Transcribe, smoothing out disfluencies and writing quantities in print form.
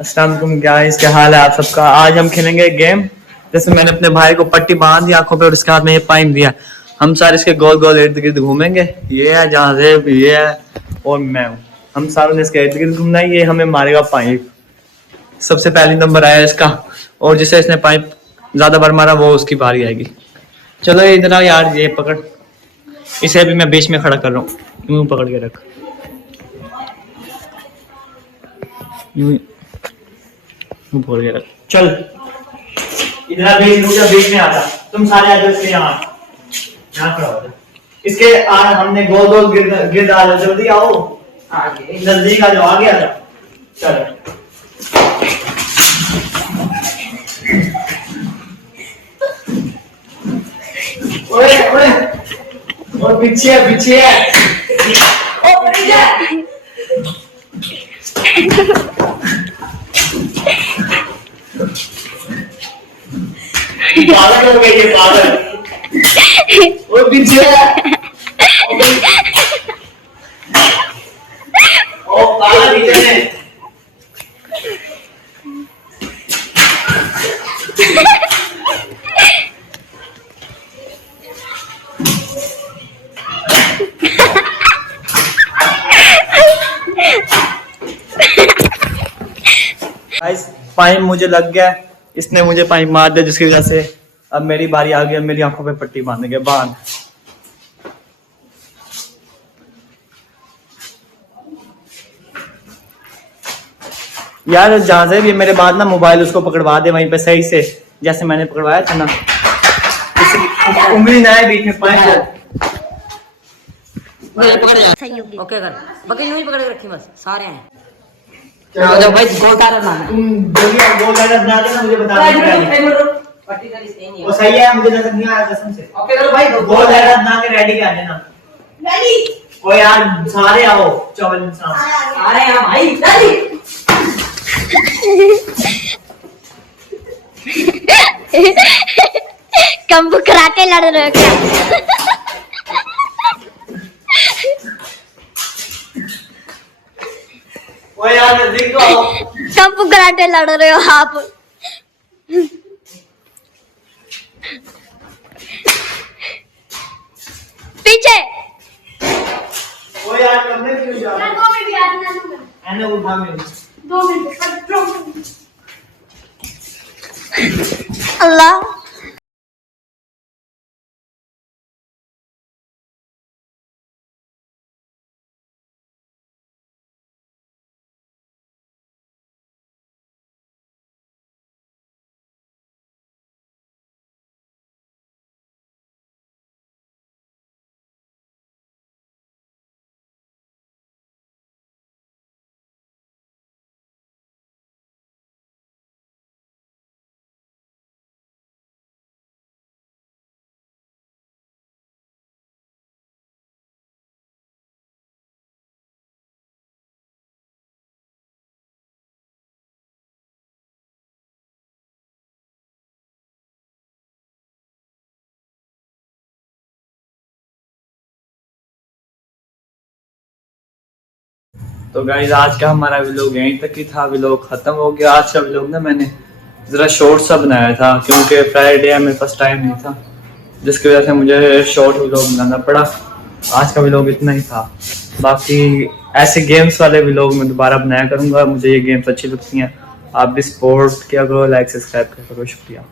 अस्सलाम वालेकुम गाइस, क्या हाल है आप सबका। आज हम खेलेंगे गेम। जैसे मैंने अपने भाई को पट्टी बांध दी आंखों पे और इसके हाथ में ये पाइप दिया। हम सारे इसके गोल गोल इर्द गिर्द घूमेंगे। ये है जहाँ से ये है और मैं हूँ। हम सारों ने इसके इर्द गिर्द घूमना है। ये हमें मारेगा पाइप। सबसे पहली नंबर आया इसका और जिसे इसने पाइप ज्यादा बार मारा वो उसकी बारी आएगी। चलो इधर आ यार, ये पकड़। इसे भी मैं बीच में खड़ा कर रहा हूँ। यूं पकड़ के रख, यूं बोल के रख। चल इधर बीच में आता। तुम सारे आ जाओ इसके यहाँ खड़ा हो जाओ। इसके हमने गोल गोल गिर्द आ जाओ। जल्दी आओ, आगे नजदीक आ जाओ, आगे आ जाओ। चलो ओए ओए और पीछे है ओ पीछे पागल हो गई ये पागल। और पीछे ओ पागल पीछे है। गाइस पाइप मुझे लग गया। इसने मुझे पाइप मार दिया जिसकी वजह से अब मेरी बारी आ गई। अब मेरी आंखों पे पट्टी बांधेंगे। बांध यार, जहां से भी मेरे बाद ना मोबाइल उसको पकड़वा दे वहीं पे सही से, जैसे मैंने पकड़वाया था ना। उंगली ना है बीच में पाइप। ओके कर बकरी नहीं पकड़ के रखी बस सारे हैं। जब भाई गोल डाला ना तुम जल्दी गोल डाला बना देना, मुझे बता देना। पट्टी का इसके नहीं है वो सही है, मुझे नजर नहीं आया कसम से। ओके करो भाई गोल डाला बना के रेडी कर देना। रेडी ओ यार, सारे आओ 54 इंसान सारे हैं भाई रेडी। कंबू कराटे लड़ रहे हो क्या? ओ यार नजदीक तो आओ। कंबू कराटे लड़ रहे हो आप। पीछे ओ यार कमरे क्यों जा रहे हो? 2 मिनट याद ना दूंगा। एने उठा मेरे 2 मिनट अल्लाह। तो गाइस आज का हमारा व्लॉग यहीं तक ही था। व्लॉग खत्म हो गया। आज का व्लॉग ना मैंने जरा शॉर्ट सा बनाया था क्योंकि फ्राइडे मेरे पास टाइम नहीं था, जिसकी वजह से मुझे शॉर्ट व्लॉग बनाना पड़ा। आज का व्लॉग इतना ही था। बाकी ऐसे गेम्स वाले व्लॉग मैं दोबारा बनाया करूंगा। मुझे ये गेम्स अच्छी लगती हैं। आप भी सपोर्ट किया करो, लाइक सब्सक्राइब किया करो। शुक्रिया।